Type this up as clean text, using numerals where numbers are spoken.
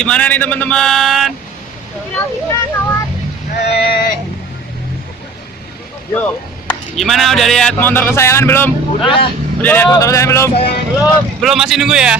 di mana nih teman-teman? Yuk. Gimana, udah lihat motor kesayangan belum? Udah lihat motor kesayangan belum? Belum, masih nunggu ya?